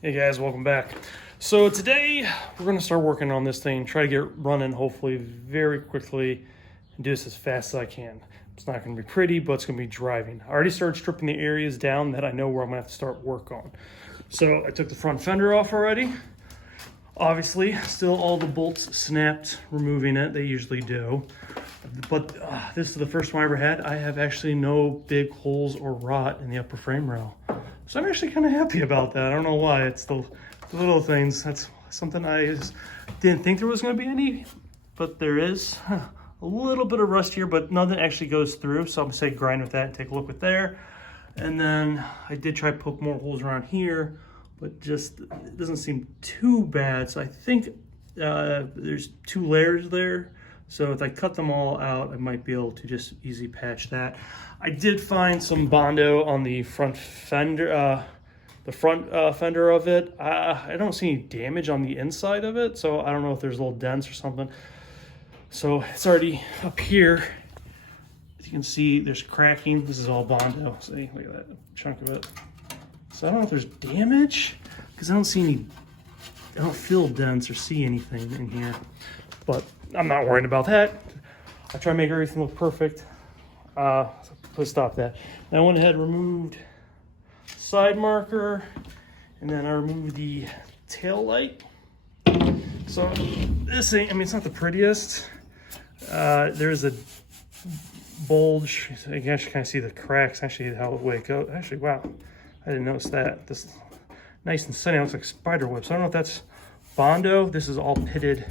Hey guys, welcome back. So today we're going to start working on this thing, try to get running hopefully very quickly and do this as fast as I can. It's not going to be pretty, but it's going to be driving. I already started stripping the areas down that I know where I'm going to have to start work on. So I took the front fender off already. Obviously, still all the bolts snapped, removing it. They usually do. But this is the first one I ever had. I have actually no big holes or rot in the upper frame rail. So I'm actually kind of happy about that. I don't know why. It's the little things. That's something I just didn't think there was going to be any, but there is. A little bit of rust here, but nothing actually goes through. So I'm going to say grind with that and take a look with there. And then I did try to poke more holes around here, but just it doesn't seem too bad. So I think there's 2 layers there. So if I cut them all out, I might be able to just easy patch that. I did find some Bondo on the front fender, fender of it. I don't see any damage on the inside of it, so I don't know if there's little dents or something. So it's already up here. As you can see, there's cracking. This is all Bondo. See, look at that chunk of it. So I don't know if there's damage, because I don't see any, I don't feel dents or see anything in here. But I'm not worried about that. I try to make everything look perfect. So let's stop that. Then I went ahead and removed side marker, and then I removed the tail light. So this thing, I mean, it's not the prettiest. There's a bulge. I can actually kind of see the cracks. Actually, how the way it goes. Actually, wow, I didn't notice that. This nice and sunny. It looks like spider webs. I don't know if that's Bondo. This is all pitted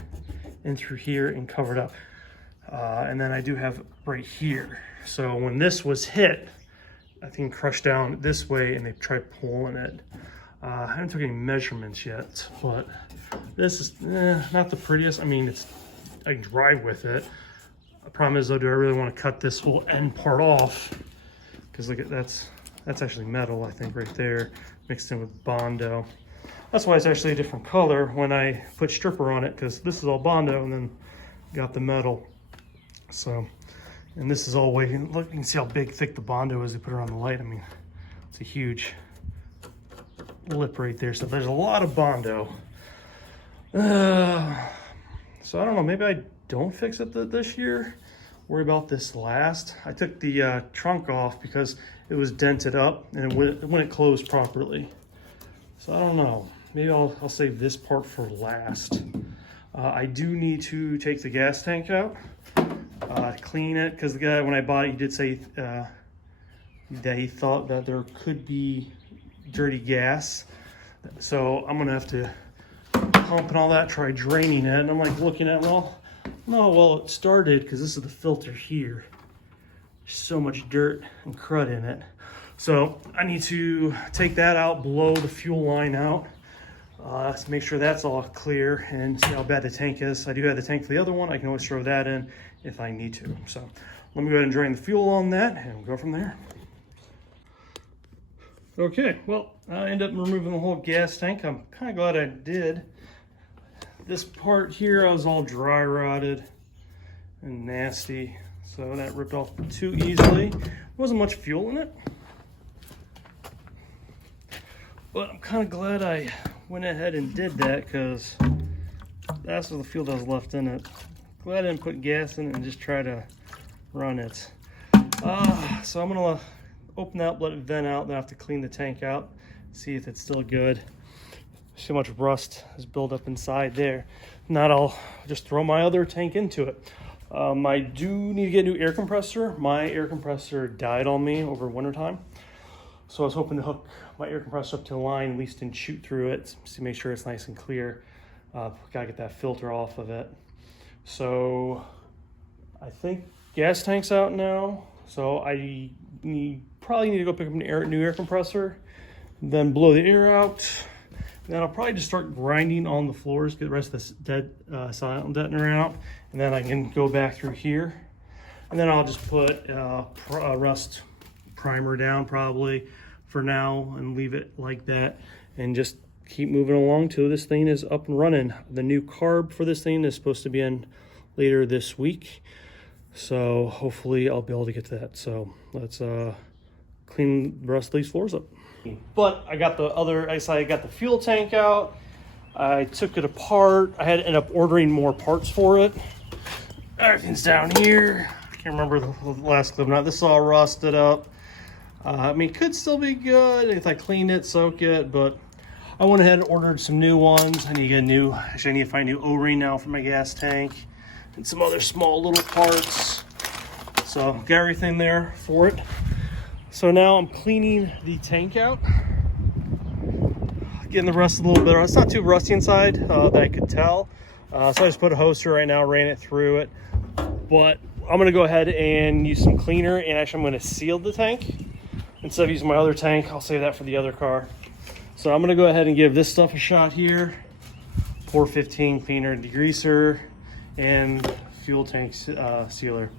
in through here and covered up. And then I do have right here. So when this was hit, I think crushed down this way and they tried pulling it. I haven't took any measurements yet, but this is not the prettiest. I mean, I can drive with it. The problem is though, do I really want to cut this whole end part off? Because look at that's actually metal, I think, right there, mixed in with Bondo. That's why it's actually a different color when I put stripper on it, because this is all Bondo and then got the metal. So, and this is all weighing. Look, you can see how big, thick the Bondo is. They put it on the light. I mean, it's a huge lip right there. So there's a lot of Bondo. So I don't know, maybe I don't fix it this year. Worry about this last. I took the trunk off because it was dented up and it wouldn't close properly. So I don't know. Maybe I'll save this part for last. I do need to take the gas tank out, clean it, because the guy, when I bought it, he did say that he thought that there could be dirty gas. So I'm gonna have to pump and all that, try draining it. And I'm like looking at, well, it started, because this is the filter here. There's so much dirt and crud in it. So I need to take that out, blow the fuel line out, to make sure that's all clear and see how bad the tank is. I do have the tank for the other one. I can always throw that in if I need to. So let me go ahead and drain the fuel on that and we'll go from there. Okay, well, I ended up removing the whole gas tank. I'm kind of glad I did. This part here, I was all dry rotted and nasty. So that ripped off too easily. There wasn't much fuel in it. But I'm kind of glad I went ahead and did that, because that's the fuel that was left in it. Glad I didn't put gas in it and just try to run it. So I'm gonna open that up, let it vent out, then I have to clean the tank out, see if it's still good. So much rust has built up inside there. Not, I'll just throw my other tank into it. I do need to get a new air compressor. My air compressor died on me over wintertime. So I was hoping to hook my air compressor up to the line, at least, and shoot through it to make sure it's nice and clear. Gotta get that filter off of it. So I think gas tank's out now. So I probably need to go pick up a new air compressor, then blow the air out. Then I'll probably just start grinding on the floors, get the rest of this silent deadener out, and then I can go back through here. And then I'll just put a rust primer down probably for now and leave it like that and just keep moving along till this thing is up and running. The new carb for this thing is supposed to be in later this week, so hopefully I'll be able to get to that. So let's clean the rest of these floors up. But I got I got the fuel tank out. I took it apart. I had to end up ordering more parts for it. Everything's down here. I can't remember the last clip. Now this is all rusted up. I mean, could still be good if I clean it, soak it, but I went ahead and ordered some new ones. I need to get I need to find a new O-ring now for my gas tank and some other small little parts. So got everything there for it. So now I'm cleaning the tank out. Getting the rust a little bit. It's not too rusty inside that I could tell. So I just put a hose through right now, ran it through it. But I'm gonna go ahead and use some cleaner, and actually I'm gonna seal the tank. Instead of using my other tank, I'll save that for the other car. So I'm gonna go ahead and give this stuff a shot here. 415 cleaner, degreaser, and fuel tank sealer.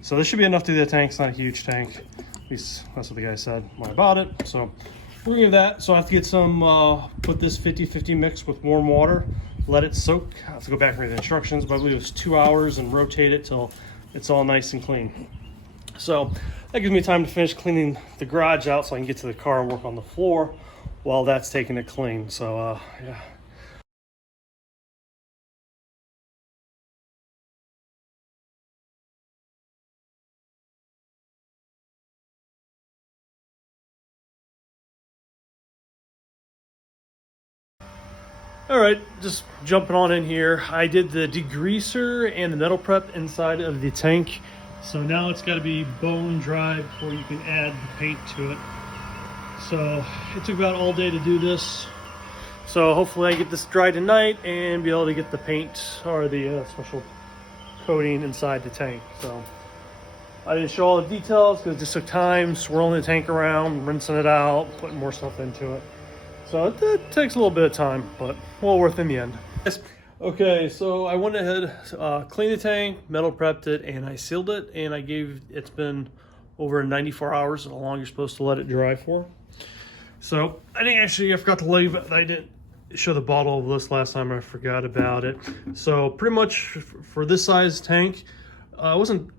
So this should be enough to do the tank. It's not a huge tank. At least that's what the guy said when I bought it. So we're gonna do that. So I have to get some, put this 50-50 mix with warm water, let it soak. I have to go back and read the instructions, but I believe it was 2 hours, and rotate it till it's all nice and clean. So that gives me time to finish cleaning the garage out so I can get to the car and work on the floor while that's taking it clean. So yeah. All right, just jumping on in here. I did the degreaser and the metal prep inside of the tank. So now it's got to be bone dry before you can add the paint to it. So it took about all day to do this. So hopefully I get this dry tonight and be able to get the paint or the special coating inside the tank. So I didn't show all the details because it just took time swirling the tank around, rinsing it out, putting more stuff into it. So it takes a little bit of time, but well worth in the end. Okay, so I went ahead, cleaned the tank, metal prepped it, and I sealed it. And it's been over 94 hours, how long you're supposed to let it dry for. So I forgot to leave it. I didn't show the bottle of this last time. I forgot about it. So pretty much for this size tank, it wasn't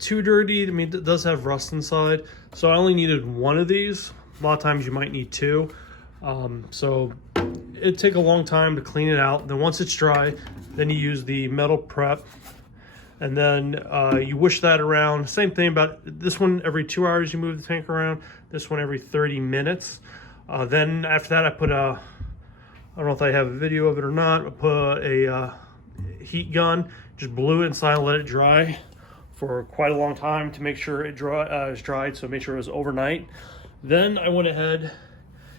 too dirty. I mean, it does have rust inside. So I only needed one of these. A lot of times you might need two. So it'd take a long time to clean it out. Then once it's dry, then you use the metal prep, and then you wish that around. Same thing about this one, every 2 hours you move the tank around. This one every 30 minutes. Then after that I put I don't know if I have a video of it or not, I put a heat gun, just blew it inside and let it dry for quite a long time to make sure it is dried, so make sure it was overnight. Then I went ahead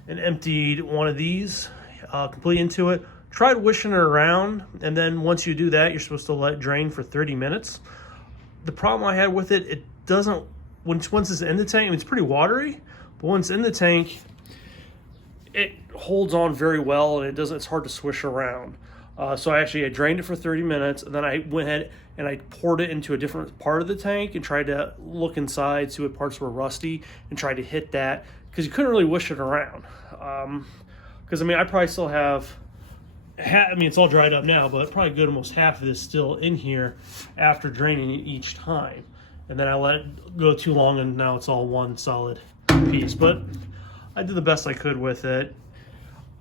and emptied one of these completely into it. Tried wishing it around, and then once you do that, you're supposed to let it drain for 30 minutes. The problem I had with it, it doesn't, once it's in the tank, I mean, it's pretty watery, but once in the tank, it holds on very well, and it's hard to swish around. So I drained it for 30 minutes, and then I went ahead and I poured it into a different part of the tank and tried to look inside, see what parts were rusty, and tried to hit that, because you couldn't really wish it around. Because I mean, I probably still have, I mean, it's all dried up now, but probably good almost half of this still in here after draining it each time. And then I let it go too long, and now it's all one solid piece. But I did the best I could with it.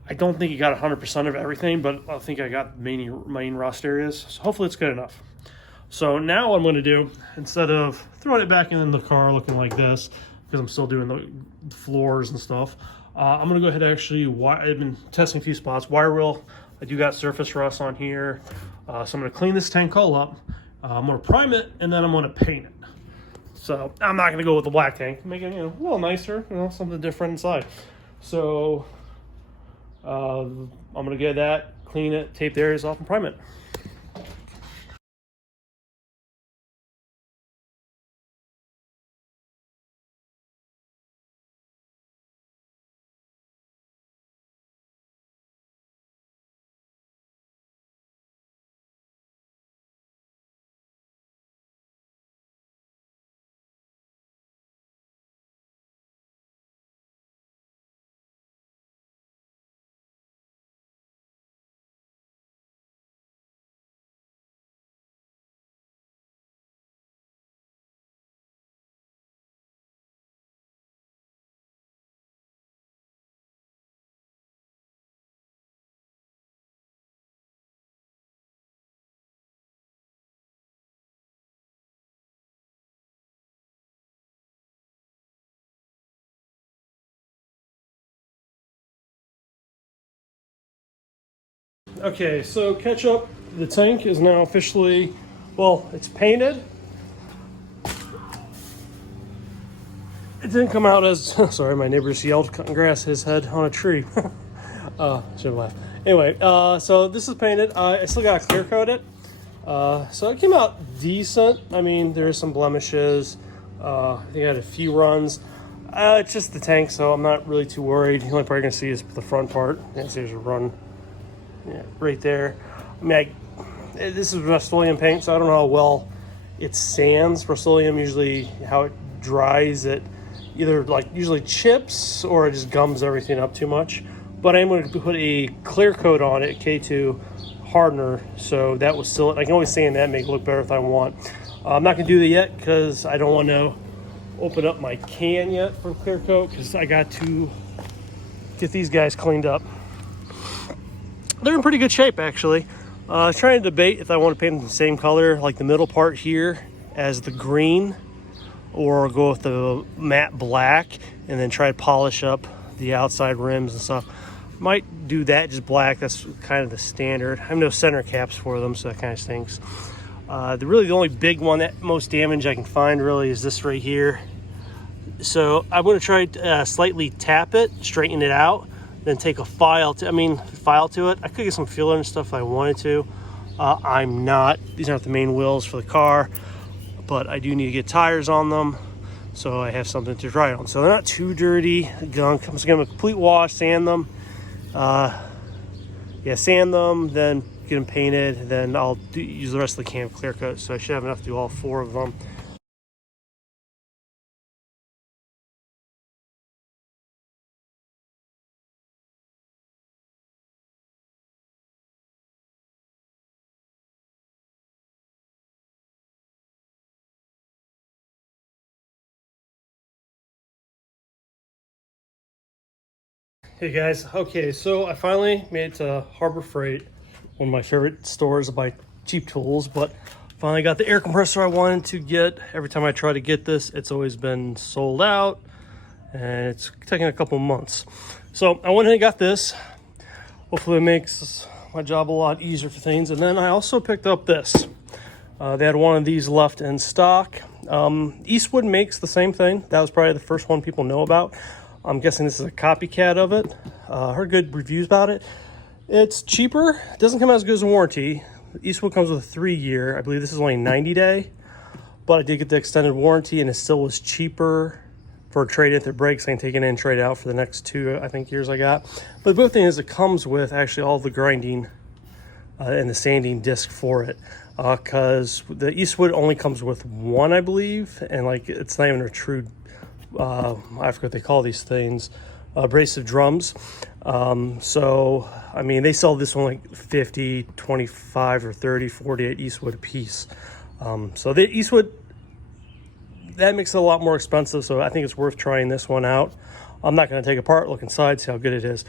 I don't think you got 100% of everything, but I think I got main rust areas. So hopefully it's good enough. So now what I'm going to do, instead of throwing it back in the car looking like this, because I'm still doing the floors and stuff, I'm going to go ahead and I've been testing a few spots. Wire wheel, I do got surface rust on here. So I'm going to clean this tank all up. I'm going to prime it, and then I'm going to paint it. So I'm not going to go with the black tank, make it a little nicer, something different inside. So I'm going to get that, clean it, tape the areas off, and prime it. Okay, so catch up. The tank is now officially, well, it's painted. It didn't come out as, sorry, my neighbor just yelled, cutting grass, his head on a tree. Should have laughed. Anyway, so this is painted. I still got to clear coat it. So it came out decent. I mean, there's some blemishes. I think I had a few runs. It's just the tank, so I'm not really too worried. The only part you're going to see is the front part. You can see there's a run, yeah, right there. I mean, this is Rust-Oleum paint, so I don't know how well it sands. Rust-Oleum, usually how it dries, it either like usually chips or it just gums everything up too much. But I'm going to put a clear coat on it, K2 hardener, so that will seal it. I can always sand that and make it look better if I want. I'm not going to do that yet because I don't want to open up my can yet for clear coat because I got to get these guys cleaned up. They're in pretty good shape, actually. I was trying to debate if I want to paint them the same color, like the middle part here, as the green, or go with the matte black and then try to polish up the outside rims and stuff. Might do that, just black. That's kind of the standard. I have no center caps for them, so that kind of stinks. The only big one, that most damage I can find really is this right here. So I'm going to try to slightly tap it, straighten it out, then take a file to it. I could get some filler and stuff if I wanted to. I'm not. These aren't the main wheels for the car, but I do need to get tires on them, so I have something to dry on. So they're not too dirty, gunk. I'm just going to complete wash, sand them. Sand them, then get them painted. Then I'll use the rest of the can clear coat. So I should have enough to do all 4 of them. Hey guys, okay, so I finally made it to Harbor Freight, one of my favorite stores to buy cheap tools, but finally got the air compressor I wanted to get. Every time I try to get this, it's always been sold out, and it's taking a couple months. So I went ahead and got this. Hopefully it makes my job a lot easier for things. And then I also picked up this. They had one of these left in stock. Eastwood makes the same thing. That was probably the first one people know about. I'm guessing this is a copycat of it. Heard good reviews about it. It's cheaper. It doesn't come out as good as a warranty. Eastwood comes with a 3-year. I believe this is only 90-day. But I did get the extended warranty, and it still was cheaper for a trade-in. If it breaks, I can take it in and trade it out for the next 2, I think, years I got. But the good thing is it comes with actually all the grinding and the sanding disc for it. Because the Eastwood only comes with one, I believe. And like, it's not even a true, I forget what they call these things, abrasive drums. So, I mean, they sell this one like 50, 25, or 30, 40 at Eastwood a piece. So the Eastwood, that makes it a lot more expensive, so I think it's worth trying this one out. I'm not going to take it apart, look inside, see how good it is.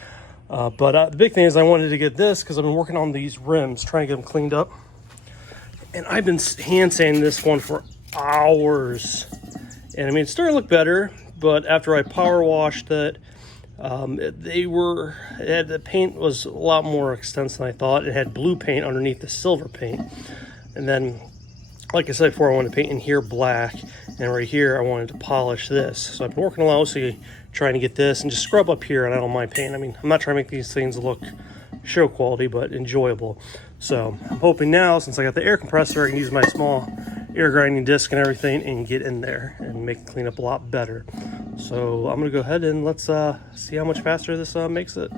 But the big thing is I wanted to get this because I've been working on these rims, trying to get them cleaned up. And I've been hand sanding this one for hours. And I mean, it's starting to look better, but after I power washed it, the paint was a lot more extensive than I thought. It had blue paint underneath the silver paint. And then, like I said before, I wanted to paint in here black, and right here I wanted to polish this. So I've been working a lot, mostly trying to get this and just scrub up here, and I don't mind paint. I mean, I'm not trying to make these things look show quality, but enjoyable. So I'm hoping now, since I got the air compressor, I can use my small air grinding disc and everything and get in there and make the cleanup a lot better. So I'm gonna go ahead and let's see how much faster this makes it.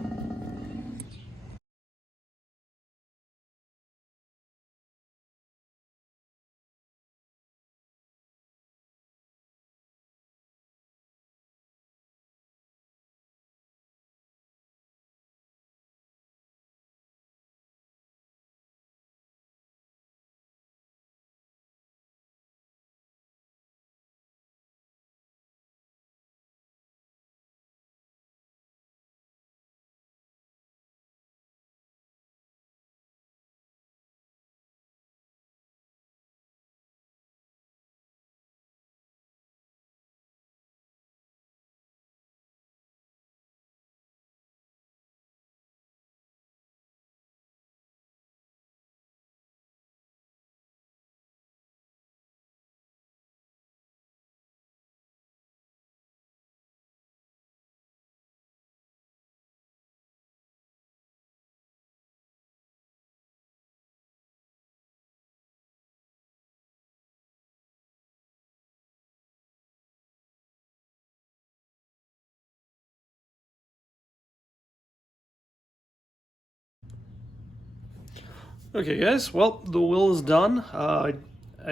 Okay guys, well, the wheel is done. I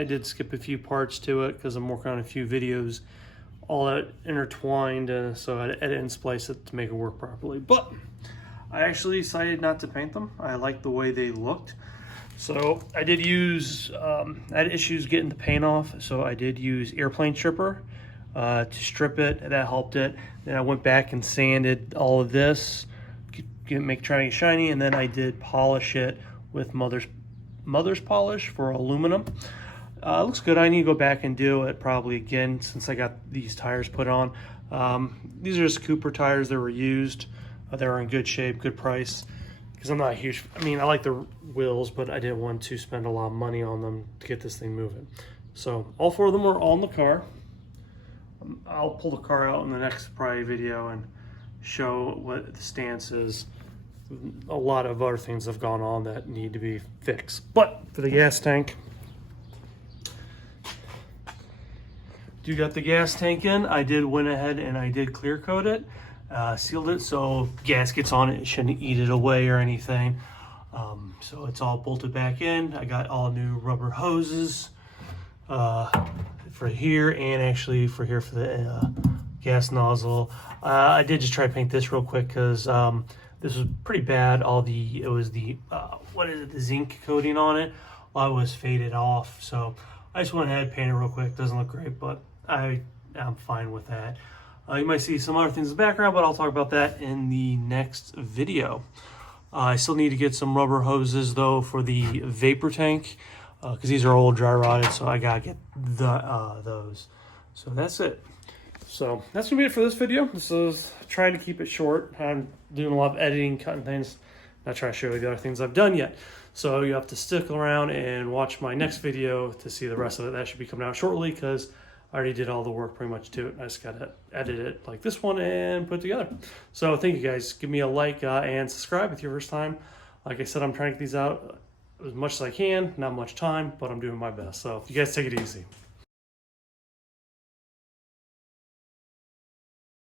did skip a few parts to it because I'm working on a few videos all that intertwined, so I had to edit and splice it to make it work properly. But I actually decided not to paint them. I liked the way they looked. So I did use, I had issues getting the paint off, so I did use airplane stripper to strip it. That helped it. Then I went back and sanded all of this, try to get it shiny, and then I did polish it with mother's polish for aluminum. It looks good. I need to go back and do it probably again since I got these tires put on. These are just Cooper tires that were used. They were in good shape, good price. Because I'm not a huge, I mean, I like the wheels, but I didn't want to spend a lot of money on them to get this thing moving. So all 4 of them are on the car. I'll pull the car out in the next probably video and show what the stance is. A lot of other things have gone on that need to be fixed. But for the gas tank, you got the gas tank in. I did went ahead and I did clear coat it, sealed it so gas gets on it, it shouldn't eat it away or anything. So it's all bolted back in. I got all new rubber hoses for here and actually for here for the gas nozzle. I did just try to paint this real quick because this was pretty bad. It was the the zinc coating on it. Well, it was faded off, so I just went ahead and painted it real quick. Doesn't look great, but I'm fine with that. You might see some other things in the background, but I'll talk about that in the next video. I still need to get some rubber hoses though for the vapor tank because these are old dry rotted, so I gotta get those. So that's it. So that's gonna be it for this video. This is trying to keep it short. I'm doing a lot of editing, cutting things. Not trying to show you the other things I've done yet. So you have to stick around and watch my next video to see the rest of it. That should be coming out shortly because I already did all the work pretty much to it. I just gotta edit it like this one and put it together. So thank you guys. Give me a like and subscribe if it's your first time. Like I said, I'm trying to get these out as much as I can. Not much time, but I'm doing my best. So you guys take it easy.